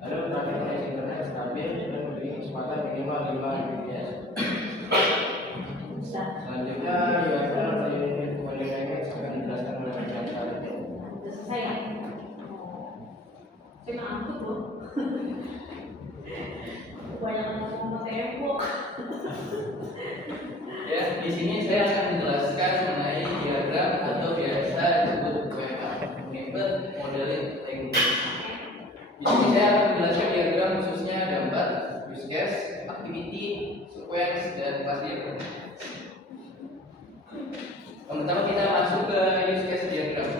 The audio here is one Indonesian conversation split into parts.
Lalu trafik koneksi internet stabil dan memiliki kecepatan minimal 5 Mbps. Selanjutnya URL per unit language akan dijelaskan oleh Bagian selanjutnya. Sudah selesai ya? Saya ngantuk loh. Banyak ngomong tembok. Ya, di sini saya akan menjelaskan mengenai diagram atau biasa disebut WMA, Method Modeling Language. Di sini saya akan menjelaskan diagram khususnya gambar, use case, activity, sequence, dan class diagram. Pertama kita masuk ke use case diagram.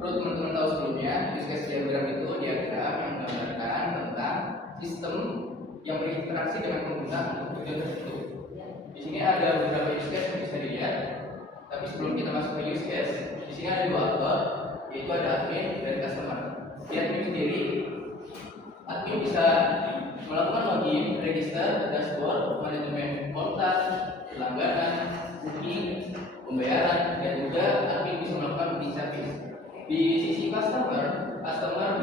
Perlu teman-teman tahu sebelumnya, use case diagram itu diagram yang menggambarkan tentang sistem yang berinteraksi dengan pengguna untuk tujuan tertentu. Di sini ada beberapa use case yang bisa dilihat. Tapi sebelum kita masuk ke use case, di sini ada dua aktor, yaitu ada admin dan customer. Di admin sendiri, admin bisa melakukan login, register, dashboard, manajemen kontak, langganan, booking, pembayaran, dan juga admin bisa melakukan booking service. Di sisi customer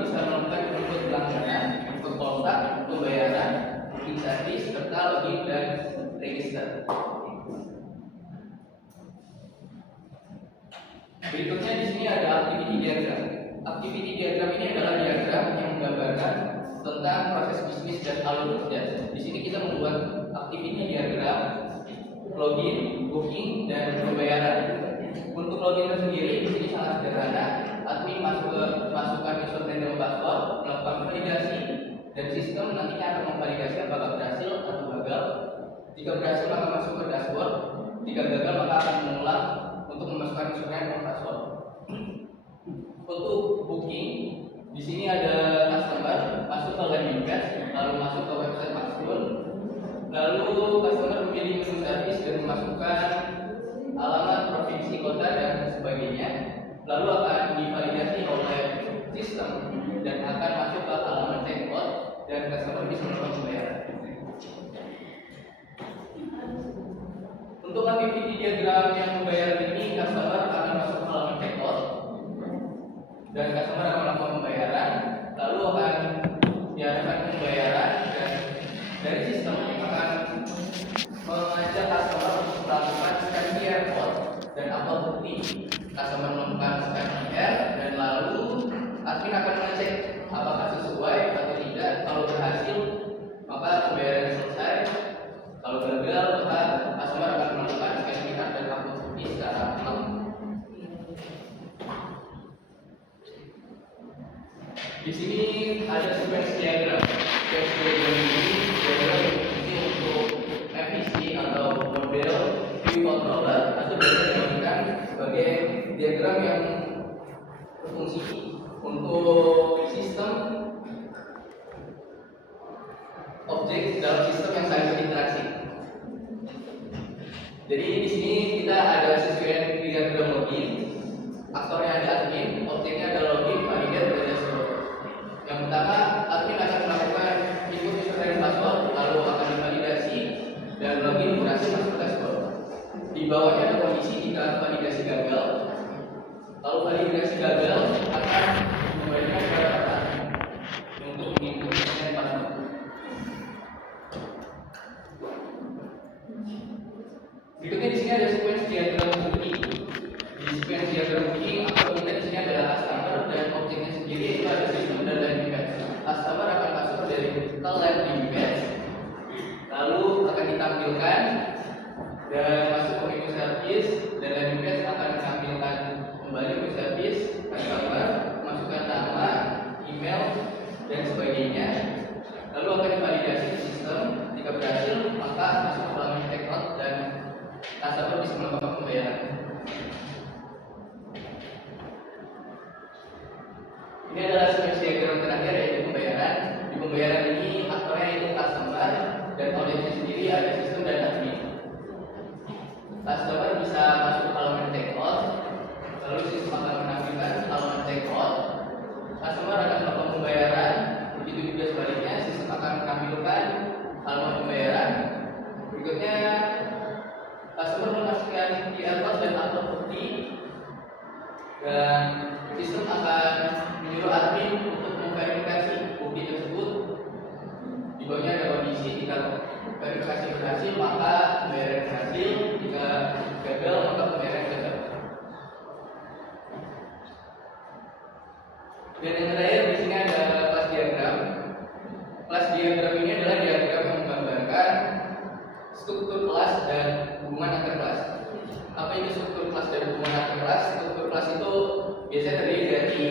bisa melakukan input langganan, input kontak, pembayaran, booking service, serta login dan register. Berikutnya di sini ada activity diagram. Activity diagram ini adalah diagram yang menggambarkan tentang proses bisnis dan alur kerja. Di sini kita membuat activity diagram login, booking, dan pembayaran. Untuk login sendiri di sini sangat sederhana. Admin masukkan username dan password, melakukan validasi, dan sistem nantinya akan memvalidasi apakah berhasil atau gagal. Jika berhasil maka masuk ke dashboard. Jika gagal maka akan mengulang untuk memasukkan username dan password. Untuk booking, di sini ada customer masuk ke landing page, lalu masuk ke website Maxbun, lalu customer memilih menu service dan memasukkan alamat provinsi, kota, dan sebagainya, lalu akan divalidasi oleh sistem dan akan masuk ke halaman checkout dan customer bisa melakukan pembayaran. Untuk activity diagram yang pembayaran ini, customer akan masuk ke halaman checkout dan customer akan melakukan pembayaran, lalu akan diarahkan pembayaran dan dari sistem akan mengajak customer untuk melakukan scan QR code dan upload bukti. Customer melakukan scan QR dan lalu admin akan mengecek apakah sesuai atau tidak. Kalau berhasil maka pembayaran selesai. Kalau gagal maka customer akan melakukan scan QR dan upload bukti secara ulang. Di sini ada sequence diagram. Sequence diagram ini diagram berfungsi untuk MVC atau model view controller, atau biasa diartikan sebagai diagram yang berfungsi untuk sistem objek dalam sistem yang saling berinteraksi. Jadi di sini kita ada sequence diagram login, aktornya ada admin, objeknya ada login, validator, dan dashboard. Yang pertama, admin akan melakukan input username password, lalu akan divalidasi dan login berhasil masuk ke dashboard. Di bawahnya ada kondisi jika validasi gagal. Kalau validasi gagal akan kembalikan kepada admin untuk input username password. Berikutnya di sini ada sequence diagram booking. Di sequence diagram booking, aktor kita di sini adalah customer dan objeknya sendiri itu ada sistem dan landing page. Customer akan masuk dari ke landing page, lalu akan ditampilkan dan masuk ke menu service, dan landing page akan ditampilkan kembali menu service. Customer masukkan nama, email, dan sebagainya. Lalu akan divalidasi di sistem. Jika berhasil maka masuk ke halaman checkout dan customer bisa melakukan pembayaran. Ini adalah sequence diagram terakhir, yaitu pembayaran. Di pembayaran ini aktornya itu customer dan objeknya sendiri ada sistem dan admin. Customer bisa masuk ke halaman checkout, lalu sistem akan menampilkan halaman checkout. Customer akan melakukan pembayaran, begitu juga sebaliknya sistem akan menampilkan halaman pembayaran. Berikutnya customer memasukkan QR code dan upload bukti, dan sistem akan menyuruh admin untuk memverifikasi bukti tersebut Dan yang terakhir di sini ada kelas diagram. Kelas diagram ini adalah diagram yang menggambarkan struktur kelas dan hubungan antar kelas. Apa itu struktur kelas dan hubungan antar kelas? Struktur kelas itu biasanya terdiri dari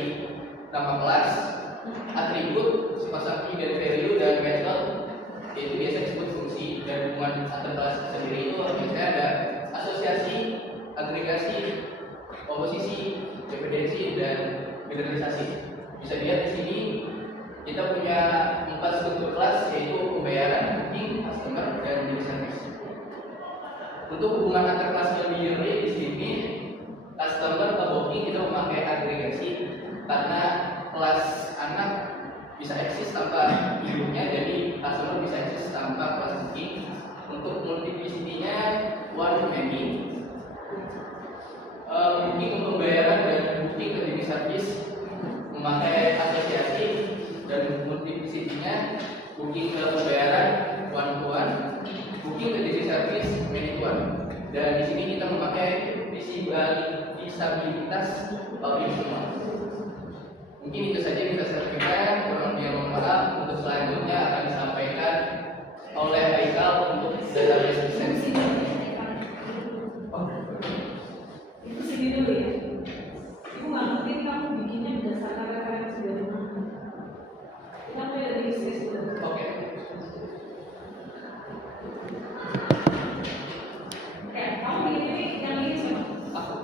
nama kelas, atribut, sifat samping dan value dan method, yaitu biasa disebut fungsi. Dan hubungan antar kelas sendiri itu biasanya ada asosiasi, agregasi, komposisi, dependensi, dan generalisasi. Bisa dilihat di sini kita punya 4 struktur kelas, yaitu pembayaran, booking, customer, dan jenis service. Untuk hubungan antar kelas yang lebih real di sini, customer atau booking kita memakai agregasi karena kelas anak bisa eksis tanpa induknya, jadi customer bisa eksis tanpa kelas booking. Untuk multiplicity-nya one to many. Booking untuk pembayaran dan booking ke jenis service memakai asosiasi, dan multiplicity-nya booking ke pembayaran one to one, booking ke jenis service many to one. Dan di sini kita memakai disabilitas publik semua. Mungkin itu saja yang bisa saya sampaikan. Kurang lebih mohon maaf. Untuk selanjutnya akan disampaikan oleh Haikal untuk database design. Itu sini dulu ya. Ibu nggak ngerti kamu bikinnya berdasarkan referensi dari mana. Kita mulai dari use dulu. Oke. Kamu bikin ini yang ini siapa? Aku.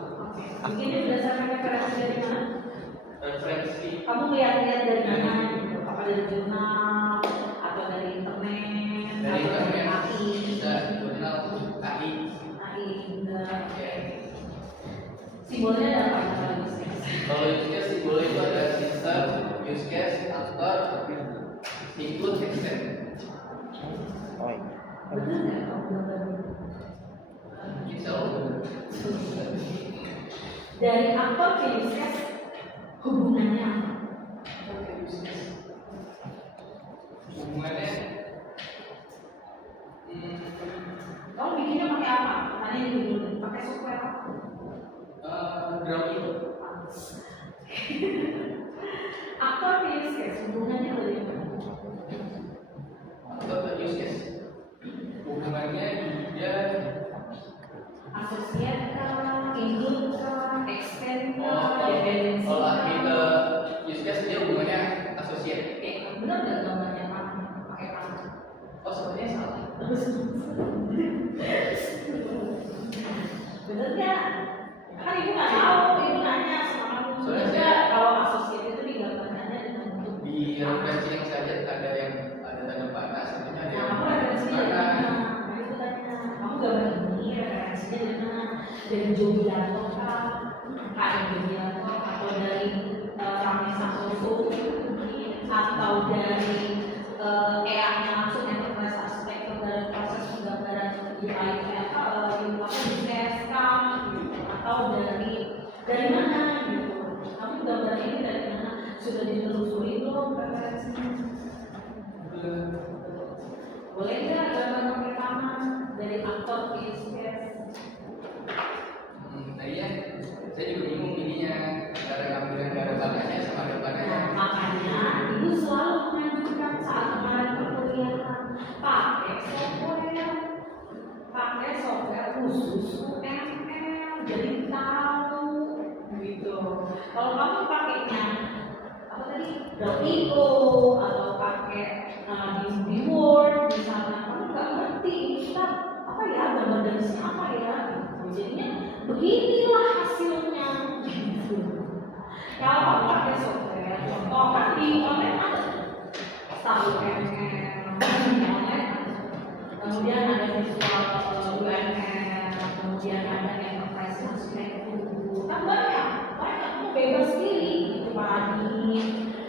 Bikinnya berdasarkan referensi dari mana? Referensi. Kamu lihat-lihat dari mana? Apa dari jurnal atau dari internet? Dari atau dari internet. AI? Bisa jurnal AI. AI enggak. Oke. Simbolnya ada apa? Kalau use case simbolnya itu ada system, use case, actor, include, extend. Betul nggak kamu gambar? Insya Allah. Dari aktor ke use case hubungannya apa? Hubungannya Kamu bikinnya pakai apa? Tanya ini dulu. Pakai software apa? drawing. Aktor ke use case hubungannya bagaimana? Atau use case hubungannya dia Asosiat kah, include kah, extend kah, kalau dependensi arti ke kah? use case dia hubungannya associate. Benar nggak gambarnya Pak? Pakai apa? Oh sebenarnya salah. Bener nggak? Kan ibu nggak tahu, ibu nanya sama kamu. Soalnya Bener nggak kalau asosiat itu digambarkannya dengan bentuk Di referensi yang saja ada yang ada tanda panah, sebenarnya ada Nah, yang kamu referensinya dari panah. mana? Nah, itu tanya. Kamu gambar ini referensinya dari mana? Dari Jogianto kah? KM Jogianto atau dari Rame Sasoso atau dari EA-nya langsung enterprise architecture dari proses penggambaran di IFF atau dari mana gitu? Kamu gambar ini dari mana? Sudah ditelusuri belum referensinya? Boleh nggak gambar yang pertama dari aktor use case? Tadi ya, saya juga bingung ininya cara ngambil gara panahnya sama ada panahnya. Nah, makanya ibu selalu menganjurkan saat kemarin perkuliahan pakai software khusus UML, jadi tahu gitu. Kalau kamu pakainya apa tadi .io atau pakai di Word misalnya, kamu nggak ngerti kita apa ya gambar dari siapa ya, jadinya beginilah hasilnya gitu. Kalau kamu pakai software, contoh kan di online ada style UML, online kemudian ada visual UML, kemudian ada enterprise architecture, kan banyak kamu bebas pilih gitu Pak Adi,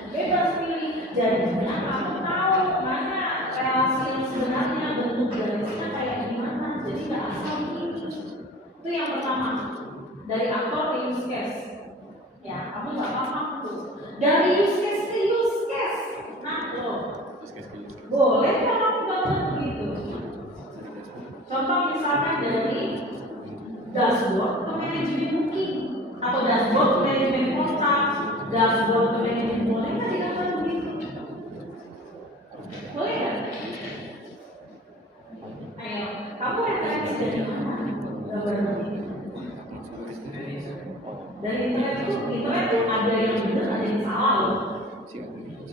bebas pilih. Jadinya kamu tahu mana relasi yang sebenarnya, bentuk garisnya kayak gimana, jadi nggak asal ini. Itu yang pertama dari aktor ke use case. Ya, kamu nggak paham tuh. Dari use case ke use case. Nah, loh. Boleh nggak kamu gambar begitu? Contoh misalkan dari dashboard ke manajemen booking, atau dashboard ke manajemen kontak, dashboard ke manajemen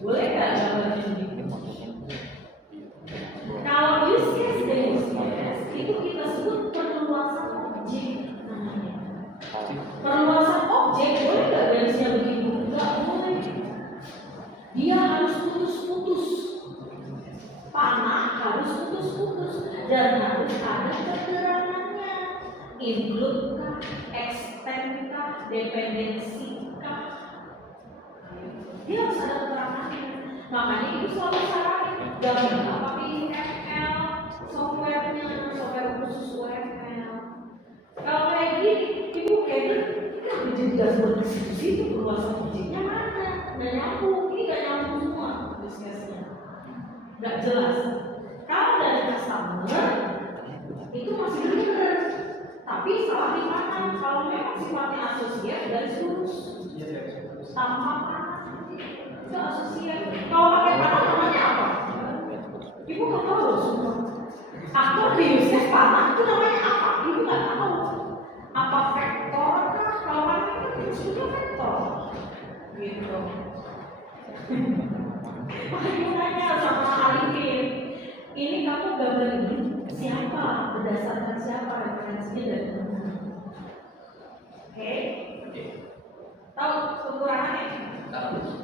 Boleh nggak gambarnya begitu? Kalau use case based itu kita sebut perluasan objek namanya. Perluasan objek boleh nggak garisnya begitu? Nggak boleh. Dia harus putus-putus. Panah harus putus-putus dan harus ada keterangannya. Include kah, extend kah, dependensi kah. Dia harus ada keterangannya. Makanya itu selalu syarat gambar apa pilih ML softwarenya, software khusus UML. Kalau kayak gini, ibu kayaknya ini jadi dashboard di situ perluasan objeknya mana? Nggak nyambung, ini nggak nyambung semua diskusnya, nggak jelas. Kalau dari customer itu masih benar, tapi salah di mana? Kalau memang sifatnya asosiat dari lurus tanpa panah itu asosiat. Kalau pakai panah namanya apa? Ibu nggak tahu loh semua. Aku diusir panah itu namanya apa? Ibu nggak tahu. Apa vektor kah? Kalau panah itu sebutnya vektor, gitu. Makanya nanya sama Arifin, ini kamu gambar ini siapa? Berdasarkan siapa referensinya dari mana? Oke? Tahu kekurangannya?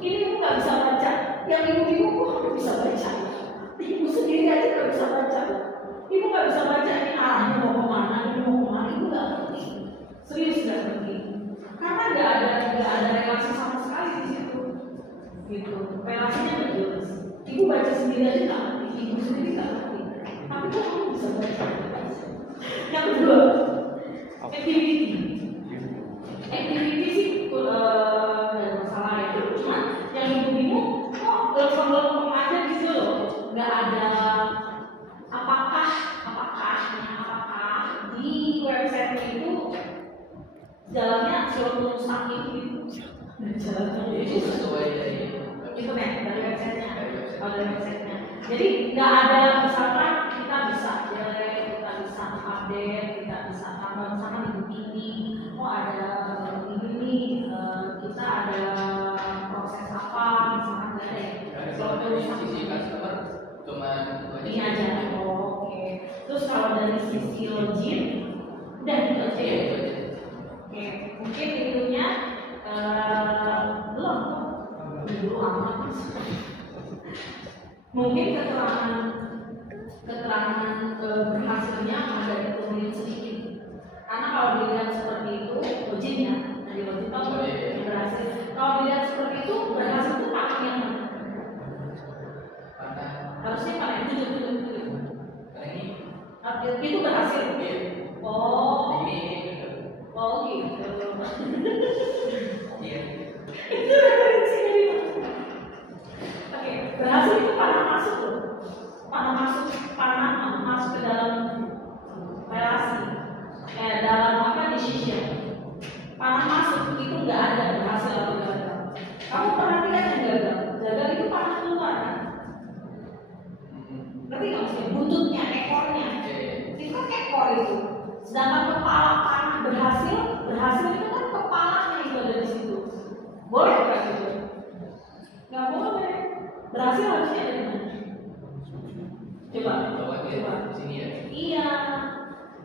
Ini ibu nggak bisa baca. Yang ibu-ibu kok bisa baca? Ibu sendiri aja nggak bisa baca. Ibu nggak bisa baca ini arahnya mau kemana, ini mau kemana. Ibu nggak ngerti. Serius nggak ngerti. Karena nggak ada relasi sama sekali di situ. Gitu. Relasinya nggak jelas. Ibu baca sendiri aja nggak ngerti. Ibu sendiri nggak ngerti. Tapi kok kamu bisa baca? Yang kedua, activity. Activity sih masalah ya. Cuma yang ibu bingung kok lempeng-lempeng aja gitu loh. Nggak ada apakah di website itu jalannya selalu mustaqim gitu. Jalannya itu sesuai dari itu nih dari websitenya. Dari websitenya. Jadi nggak ada misalkan kita bisa jelek, kita bisa update, kita bisa tambah misalkan di ini, oh ada ini kita ada proses apa misalkan ada ya. kalau dari sisi customer cuma Ini aja. Oke. Terus kalau dari sisi login udah gitu aja ya. Oke, mungkin itunya belum dulu amat. Mungkin keterangan berhasilnya ada ditulis sedikit. Karena kalau dilihat seperti itu login ya, dari login tahu berhasil. Kalau dilihat seperti itu berhasil itu pakai yang mana? Harusnya pakai itu. Itu berhasil. Oh. Oh gitu. Iya. Itu referensi dari mana? Oke, berhasil itu panah masuk loh. Panah masuk ke dalam relasi. Dalam apa decision. Panah masuk itu nggak ada berhasil atau gagal. Kamu pernah lihat yang gagal? Gagal itu panah keluar kan? Ngerti nggak maksudnya? Buntutnya, ekornya. Itu kan ekor itu. Sedangkan kepala panah berhasil itu kan kepalanya itu ada di situ. Boleh nggak gitu? Nggak boleh. Berhasil harusnya ada di mana? Coba. Sini ya. Iya.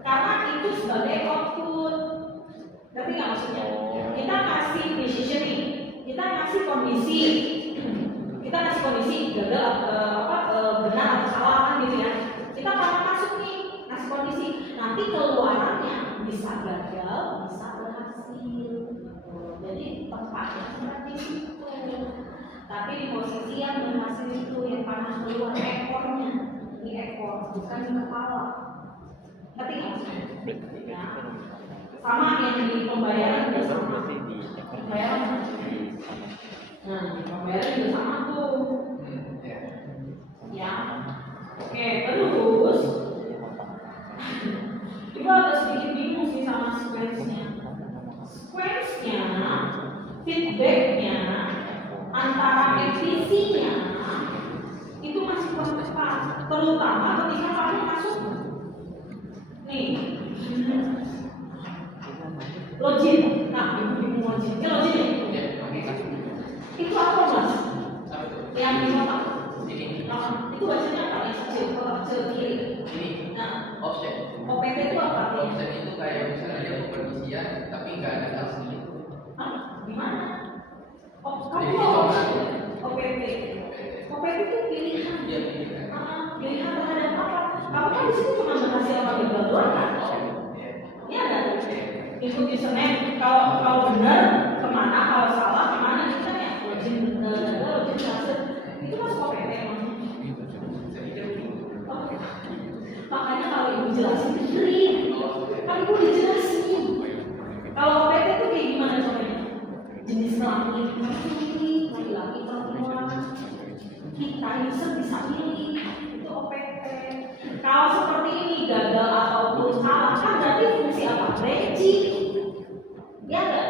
Karena itu sebagai output. Ngerti nggak maksudnya? Kita kasih decisioning, kita kasih kondisi. Kita kasih kondisi gagal benar atau salah kan gitu ya. Kita panah masuk nih, kasih kondisi. Nanti keluarannya bisa gagal, bisa berhasil. Jadi tempatnya seperti itu. Tapi di posisi yang berhasil itu yang panah keluar ekornya, di ekor bukan di kepala. Ngerti nggak maksudnya? Ya. Sama yang di pembayaran juga sama. Pembayaran nah, pembayaran juga sama tuh. Ya. Oke, terus kita agak sedikit bingung sih sama sequence-nya. Sequence-nya, feedback-nya, antara MVC-nya itu masih kurang cepat, terutama ketika kamu masuk nih login. Nah, ibu bingung login. Ya login ya? Itu apa mas? Ya nggak ada asli. Hah? Gimana? Oh, kamu Jadi, mau coba. OPT? OPT itu pilihan. Iya, pilihan. Pilihan terhadap apa? Kamu kan di situ cuma berhasil apa gagal doang kan? Iya kan? Ikut username. Kalau benar kemana? Kalau salah kemana? Kita ya login benar, login berhasil. Itu masuk OPT emang. Makanya kalau ibu jelasin dengerin. Kan ibu dijelasin. Kalau OPT itu kayak gimana contohnya? Jenis kelamin laki-laki perempuan. Kita user bisa pilih. Itu OPT. Kalau seperti ini gagal ataupun salah, kan berarti fungsi apa? Reci. Ya enggak?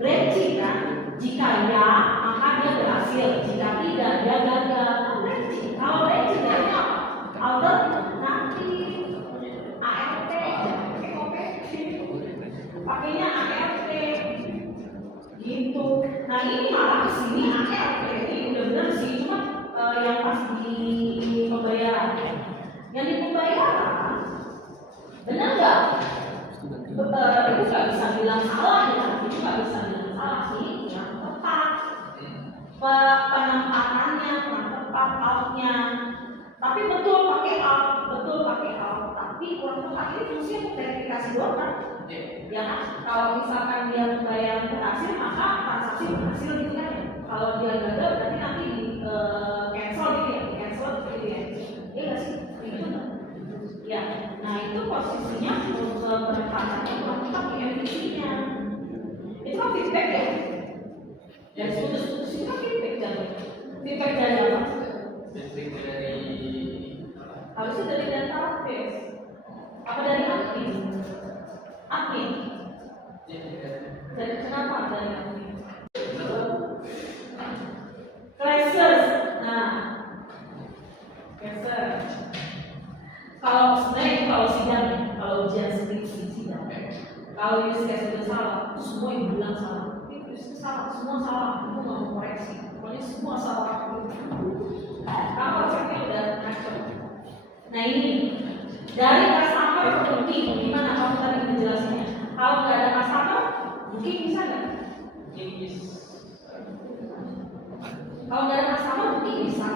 Reci kan? Jika ya, maka dia berhasil. Jika tidak, dia gagal. Kan reci. Kalau reci dari apa? Alternatif. ART. Pakai OPT. Pakainya ART. Gitu. Nah ini malah kesini ART. Ini benar-benar sih. Cuma yang pas di pembayaran. Yang di pembayaran, benar nggak? Itu nggak bisa bilang salah ya. Itu nggak bisa bilang salah sih. Yang tepat. Penempatannya, yang tepat outnya. Tapi betul pakai out, tapi kurang tepat. Ini fungsinya untuk verifikasi doang kan? Ya kan? Kalau misalkan dia pembayaran berhasil, maka transaksi berhasil gitu kan ya. Kalau dia gagal, berarti nanti di cancel gitu ya, gitu ya. Iya nggak sih? Itu nggak? Ya. Nah itu posisinya penempatannya kurang tepat di MVC-nya. Itu kan feedback ya. Dan putus-putus itu kan feedback dari apa? Feedback dari Harusnya dari database. Apa dari admin? Admin. Dari kenapa dari admin? Classes. Nah, classes. Kalau sebenarnya kalau sidang, kalau ujian skripsi sidang. Kalau use case itu salah, semua yang bilang salah. Itu salah, semua salah. Aku nggak mau koreksi. Pokoknya semua salah. Kamu ceknya udah ngaco. Nah ini dari customer ke booking, gimana kamu tadi menjelaskannya? Kalau nggak ada customer, booking bisa nggak? Kalau nggak ada customer, booking bisa.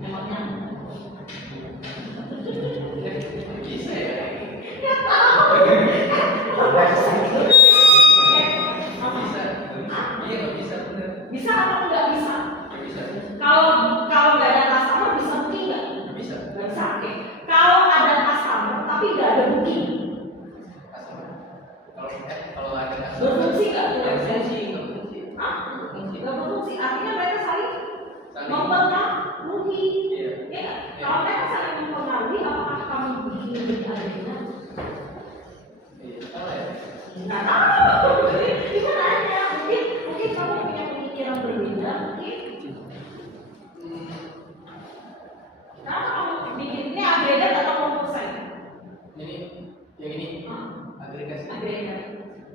Memangnya? bisa ya? Ya tahu. Bisa. Iya bisa benar. Bisa atau nggak bisa? Bisa. Kalau nggak ada customer bisa booking nggak? Bisa. Nggak bisa. Oke. Kalau ada customer tapi nggak ada booking, Kalau ada berfungsi nggak? berfungsi. Hah? Nggak berfungsi. Artinya mereka saling Saling. mempengaruhi. Iya. Ya nggak? Kalau mereka saling mempengaruhi, apakah kamu bikin lebih adanya? Iya. Salah ya? Nggak tahu. Itu nanya. Mungkin kamu punya pemikiran berbeda. Mungkin. Kenapa kamu bikin ini agregat atau komposite? Ini yang ini agregasi. Agregat.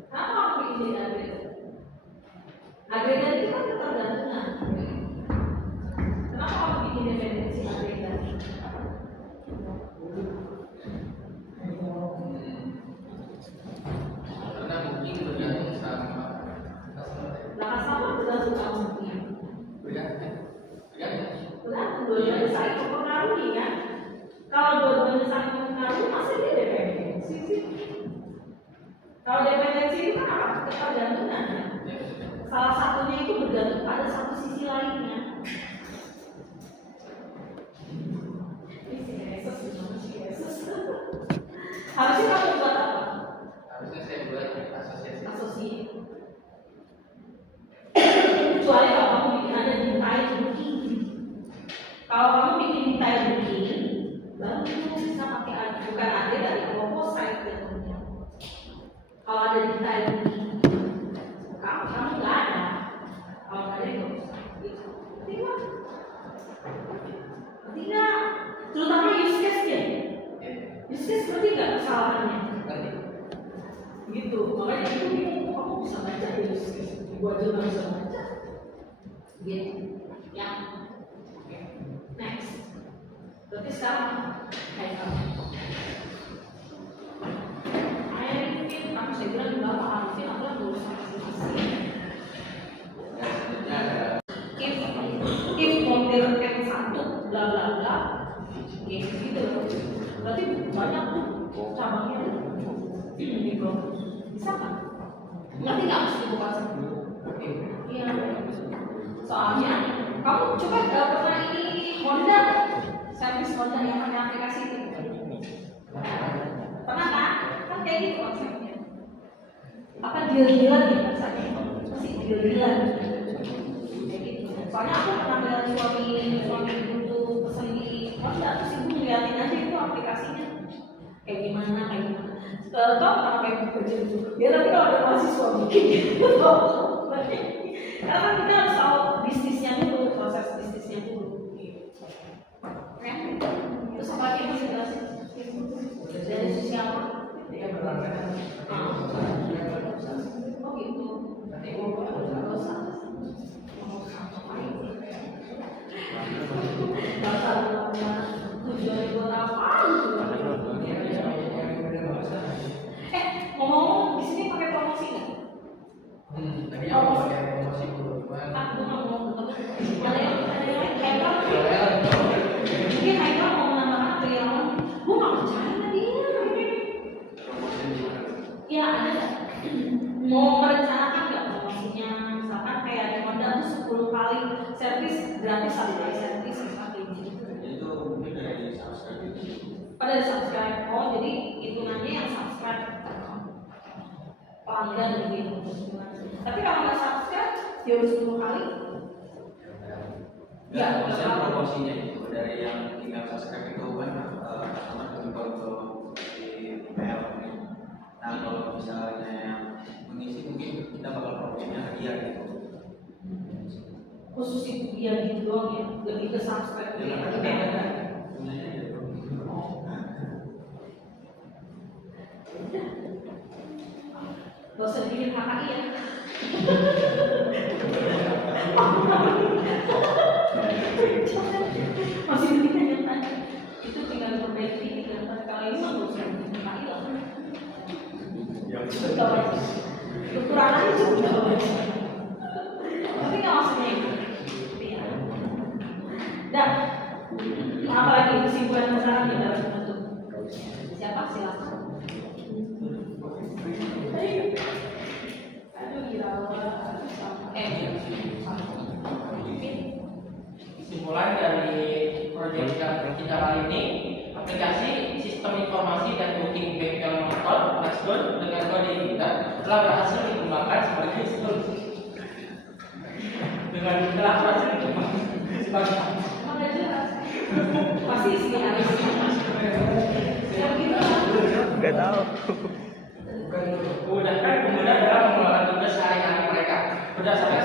Kenapa kamu bikin jadi agregat? Agregat itu kan ketergantungan. Kenapa kamu bikin dependensi agregat? Karena booking bergantung sama customer. Nah, customer bergantung kamu booking. Bergantung. Bergantung dua-duanya saling mempengaruhi kan? Kalau dua-duanya saling mempengaruhi, masa dia dependensi sih? Kalau dependensi itu kan apa? Ketergantungan ya? Salah satunya itu bergantung pada satu sisi lainnya. Ini si Yesus, gimana si Yesus? Harusnya kamu buat apa? Harusnya saya buat asosiasi. Asosiasi. Kecuali kalau kamu bikin ada detail booking. Kalau kamu bikin detail booking, baru kamu bisa pakai bukan ada dari composite jatuhnya. Kalau ada detail booking, kamu nggak ada. Kalau nggak ada itu, tidak. Terutama use case-nya. Use case seperti nggak kesalahannya. Gitu. Makanya itu bingung, kamu bisa baca ya use case. Ibu aja nggak bisa baca. Gitu. Ya. Next. Berarti sekarang kayak kamu. Ayo, kamu saya kayak gitu. Berarti banyak tuh cabangnya gitu. Bisa kan? Ngerti nggak mesti buka sebelum? Iya. Soalnya kamu coba pernah ini Honda, servis Honda yang pakai aplikasi itu. Pernah kan? Kan kayak gitu konsepnya. Apa deal-dealan ya rasanya? Masih deal-dealan. Kayak gitu. Soalnya aku pernah bilang suami itu pesen di Honda, terus ibu ngeliatin aja itu aplikasinya kayak gimana. Tau karena kayak bekerja itu. Dia nanti kalau ada mahasiswa bikin gitu. Karena kan kita harus tahu bisnisnya dulu, proses bisnisnya dulu. Oke? Terus apa lagi yang masih jelasin? Dari sisi apa? Oh gitu. Tujuannya buat apa? Ngomong di sini pakai promosi nggak? Tadi aku pakai promosi dulu. Aku nggak mau betul. Ada yang Haikal. Mungkin Haikal mau menambahkan ke yang lain. Gue nggak percaya dia. Ya ada nggak? Mau merencanakan nggak promosinya? Misalkan kayak di Honda tuh 10 kali servis gratis sampai servis seperti itu. Itu mungkin dari subscribe. Pada subscribe. Oh jadi hitungannya yang subscribe pelanggan begitu. Tapi kalau nggak subscribe dia harus 10 kali. Ya, misalnya promosinya itu dari yang tinggal subscribe itu kan customer tinggal di PL. Nah kalau misalnya yang mengisi mungkin kita bakal promosinya hadiah gitu. Khusus itu dia gitu doang ya, lebih ke subscribe. Gak usah bikin KKI ya. Masih bikin tanya. Itu tinggal diperbaiki 3-4 kali ini nggak usah bikin KKI lah. Kekurangannya juga. Tapi nggak maksudnya itu. Dan apa lagi kesimpulan besar di dalam bentuk? Siapa silakan. Kesimpulan dari proyek kita kali ini, aplikasi sistem informasi dan booking bengkel motor Nextdoor dengan kode kita telah berhasil dikembangkan sebagai solusi. Telah berhasil dikembangkan sebagai Pasti sih harus. Yang gitu. Gak tahu. memudahkan pengguna dalam mengelola tugas sehari-hari mereka. Berdasarkan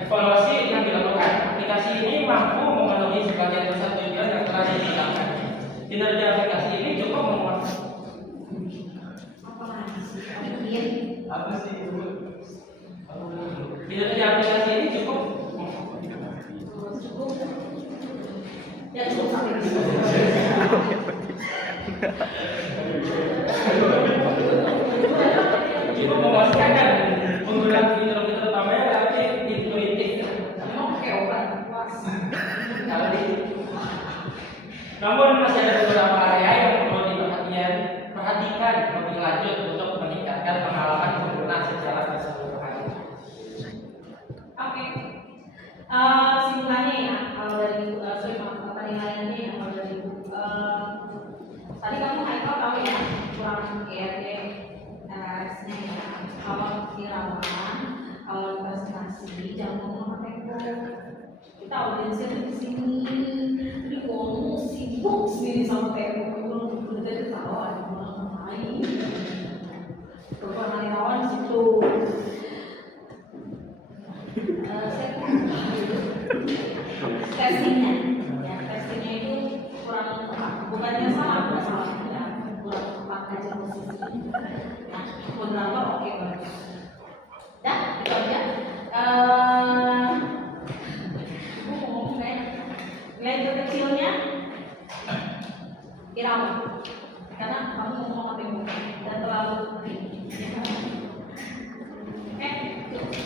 evaluasi yang dilakukan, aplikasi ini mampu memenuhi sebagian besar tujuan yang telah ditetapkan. Kinerja aplikasi ini cukup memuaskan. Apa sih itu? Kinerja aplikasi ini cukup. Ya cukup sampai di situ. Cukup memuaskan dan menggunakan fitur-fitur utamanya relatif intuitif. Memang kayak obat puas. Namun masih ada beberapa area yang perlu diperhatikan lebih lanjut untuk meningkatkan pengalaman pengguna secara keseluruhan. Oke. Simpulannya ya, kalau dari penilaiannya ya, kalau dari tadi kamu Haikal tahu ya kurang ERD RS-nya ya. Kalau kirawan, kalau presentasi jangan ngomong tempo. Kita audiensnya di sini, di ngomong sibuk sendiri sama tempo. Belum jadi tahu ada orang lain. Penilaian situ. Testingnya, ya testingnya itu kurang tepat. Bukannya salah, bukan salah, ya kurang tepat aja posisi. Nah, moderator oke bagus. Dan itu aja. Aku mau ngomong nilai kecilnya Irawan, karena kamu ngomong apa yang bukan dan terlalu oke,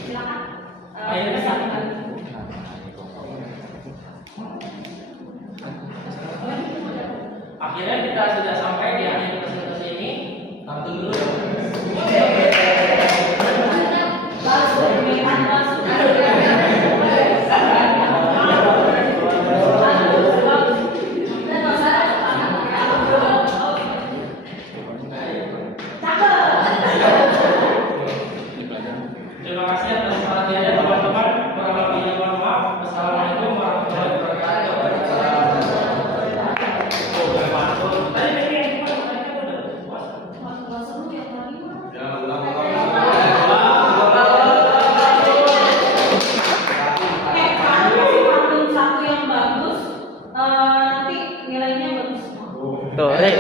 silakan. Ayo, Pesan kali. Akhirnya kita sudah sampai di akhir presentasi ini. Pantun dulu dong. Terima kasih atas perhatiannya teman-teman. Kurang lebihnya mohon maaf. Wassalamualaikum warahmatullahi wabarakatuh.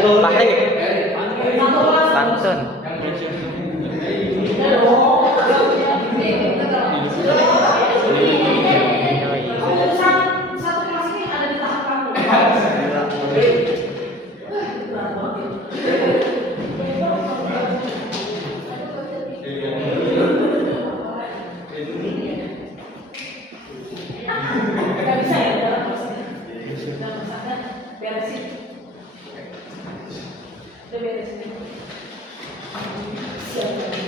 Tuh, Pak Pantun. Satu kelas ini ada di tahap kamu. Gak bisa ya dalam prosesnya. Dalam prosesnya beresin. Udah beresin. Siap.